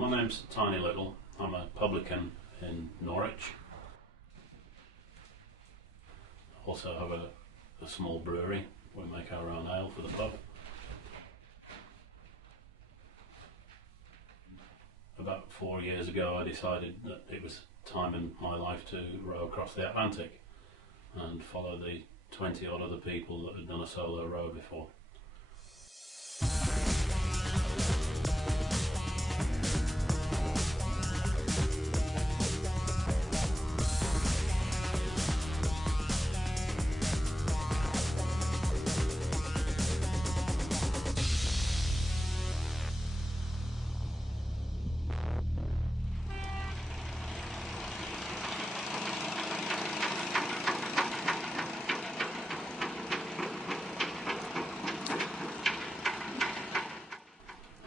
my name's Tiny Little. I'm a publican in Norwich. I also have a small brewery. We make our own ale for the pub. About 4 years ago I decided that it was time in my life to row across the Atlantic and follow the 20 odd other people that had done a solo row before.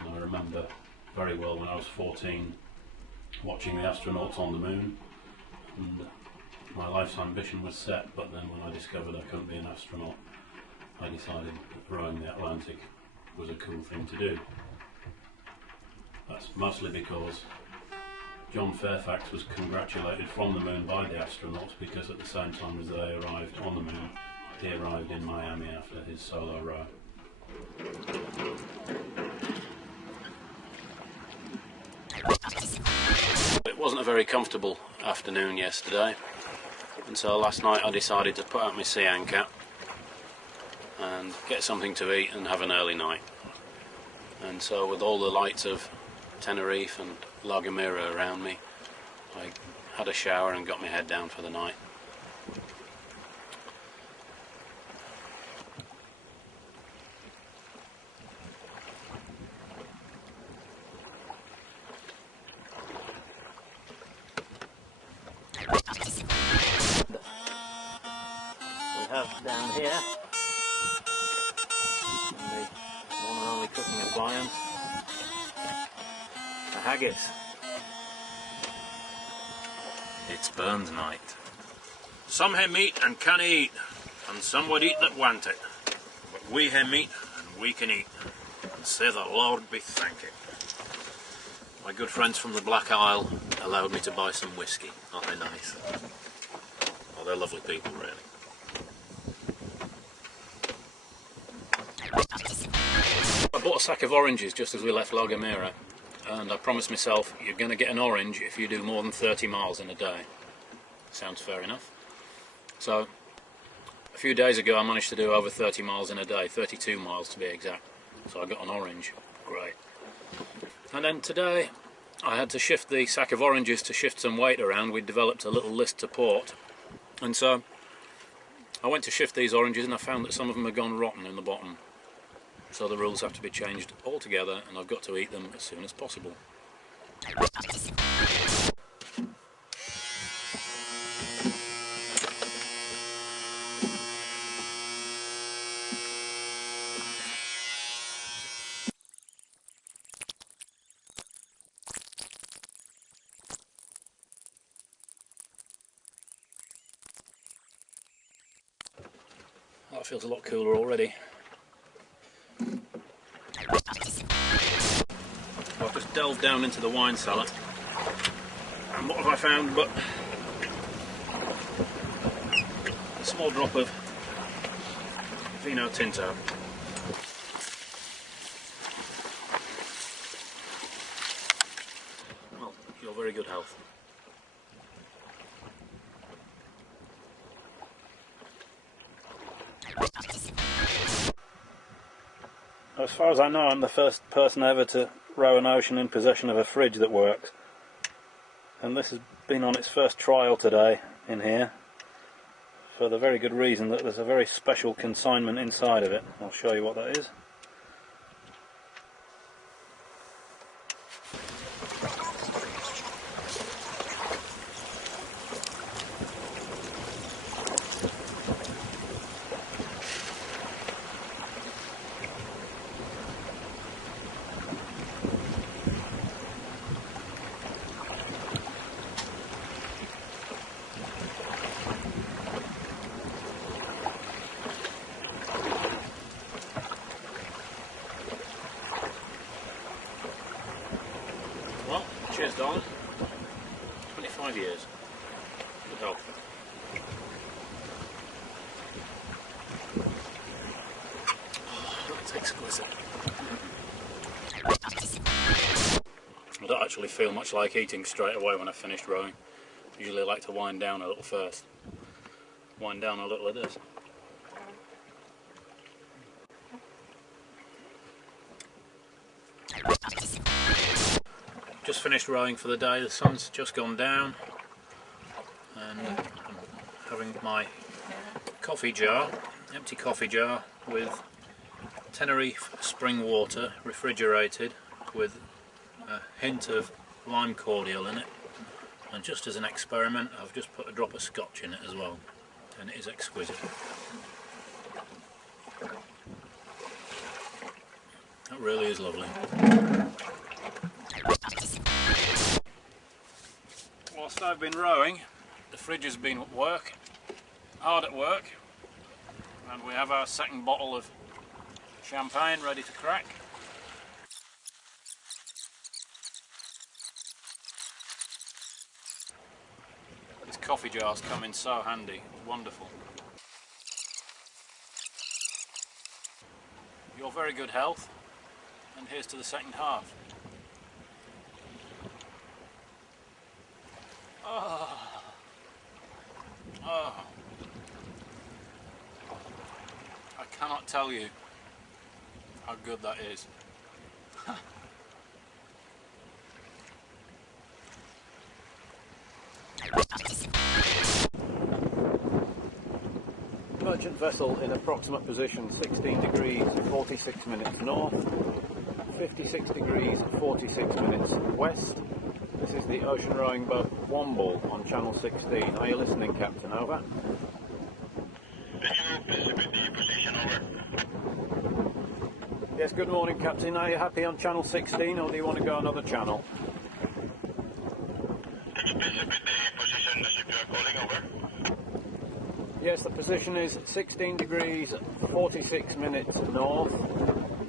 I remember very well when I was 14 watching the astronauts on the moon, and my life's ambition was set, but then when I discovered I couldn't be an astronaut, I decided that rowing the Atlantic was a cool thing to do. That's mostly because John Fairfax was congratulated from the moon by the astronauts, because at the same time as they arrived on the moon, he arrived in Miami after his solo row. It wasn't a very comfortable afternoon yesterday, and so last night I decided to put out my sea anchor and get something to eat and have an early night. And so with all the lights of Tenerife and La Gomera around me, I had a shower and got my head down for the night. We have down here the one and only cooking appliance, the haggis. It's Burns night. Some hae meat and can't eat, and some would eat that want it. But we hae meat and we can eat, and say the Lord be thanked. My good friends from the Black Isle allowed me to buy some whiskey. Aren't they nice? Oh, they're lovely people, really. I bought a sack of oranges just as we left La Gomera, and I promised myself, you're going to get an orange if you do more than 30 miles in a day. Sounds fair enough. So, a few days ago I managed to do over 30 miles in a day, 32 miles to be exact. So I got an orange. Great. And then today I had to shift the sack of oranges to shift some weight around. We'd developed a little list to port, and so I went to shift these oranges and I found that some of them had gone rotten in the bottom. So the rules have to be changed altogether, and I've got to eat them as soon as possible. That feels a lot cooler already. I've just delved down into the wine cellar, and what have I found but a small drop of Vino Tinto. Well, your very good health. As far as I know, I'm the first person ever to row an ocean in possession of a fridge that works, and this has been on its first trial today in here, for the very good reason that there's a very special consignment inside of it. I'll show you what that is. Cheers, darling. 25 years. Good health. Oh, that's exquisite. I don't actually feel much like eating straight away when I've finished rowing. Usually I like to wind down a little first. Wind down a little of this. Just finished rowing for the day, the sun's just gone down and I'm having my coffee jar, empty coffee jar with Tenerife spring water, refrigerated, with a hint of lime cordial in it, and just as an experiment I've just put a drop of scotch in it as well, and it is exquisite. That really is lovely. Whilst I've been rowing, the fridge has been at work, hard at work, and we have our second bottle of champagne ready to crack. This coffee jar's come in so handy, wonderful. Your very good health, and here's to the second half. Oh. Oh. I cannot tell you how good that is. Merchant vessel in approximate position, 16 degrees 46 minutes north, 56 degrees 46 minutes west. This is the ocean rowing boat Womble on channel 16. Are you listening, Captain? Over. Yes, good morning, Captain. Are you happy on channel 16 or do you want to go another channel? Can you please repeat the position the ship you are calling over? Yes, the position is 16 degrees 46 minutes north,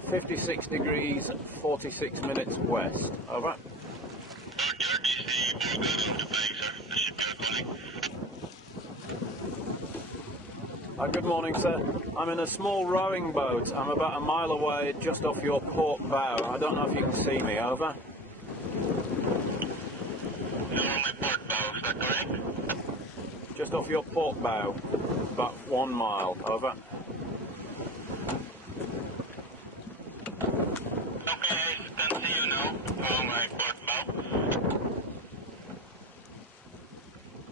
56 degrees 46 minutes west. Over. Good morning, sir. I'm in a small rowing boat. I'm about a mile away just off your port bow. I don't know if you can see me. Over. You're on my port bow, is that correct? Just off your port bow, about 1 mile. Over. Okay, I can see you now on my port bow.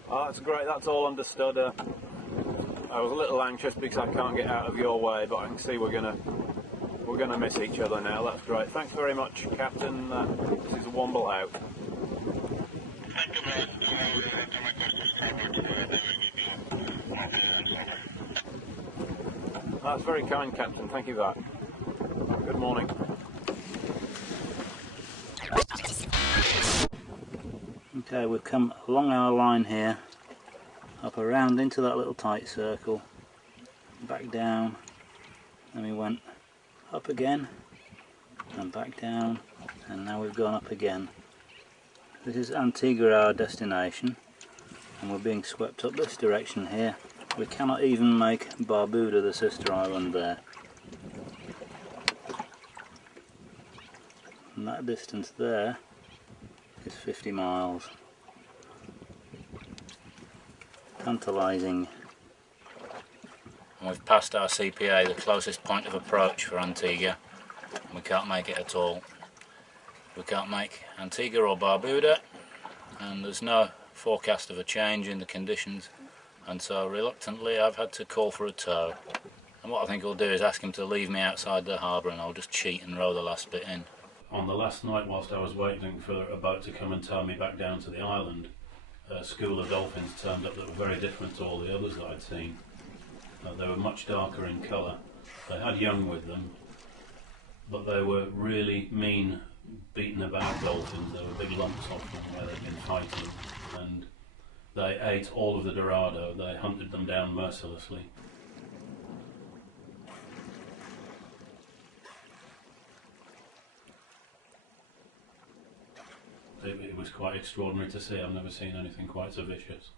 Oh, that's great. That's all understood. I was a little anxious because I can't get out of your way, but I can see we're gonna miss each other now. That's great. Thanks very much, Captain. This is Womble out. Thank you very much. Enter my course to starboard. They will give you more and over. That's very kind, Captain. Thank you for that. Good morning. Okay, we've come along our line here, up around into that little tight circle, back down, then we went up again and back down, and now we've gone up again. This is Antigua, our destination, and we're being swept up this direction here. We cannot even make Barbuda, the sister island, there. And that distance there is 50 miles. Tantalising. And we've passed our CPA, the closest point of approach for Antigua. We can't make it at all. We can't make Antigua or Barbuda, and there's no forecast of a change in the conditions, and so reluctantly I've had to call for a tow. And what I think I'll do is ask him to leave me outside the harbour, and I'll just cheat and row the last bit in. On the last night, whilst I was waiting for a boat to come and tow me back down to the island, a school of dolphins turned up that were very different to all the others that I'd seen. They were much darker in colour. They had young with them, but they were really mean, beaten about dolphins. There were big lumps of them where they'd been fighting, and they ate all of the dorado. They hunted them down mercilessly. It was quite extraordinary to see. I've never seen anything quite so vicious.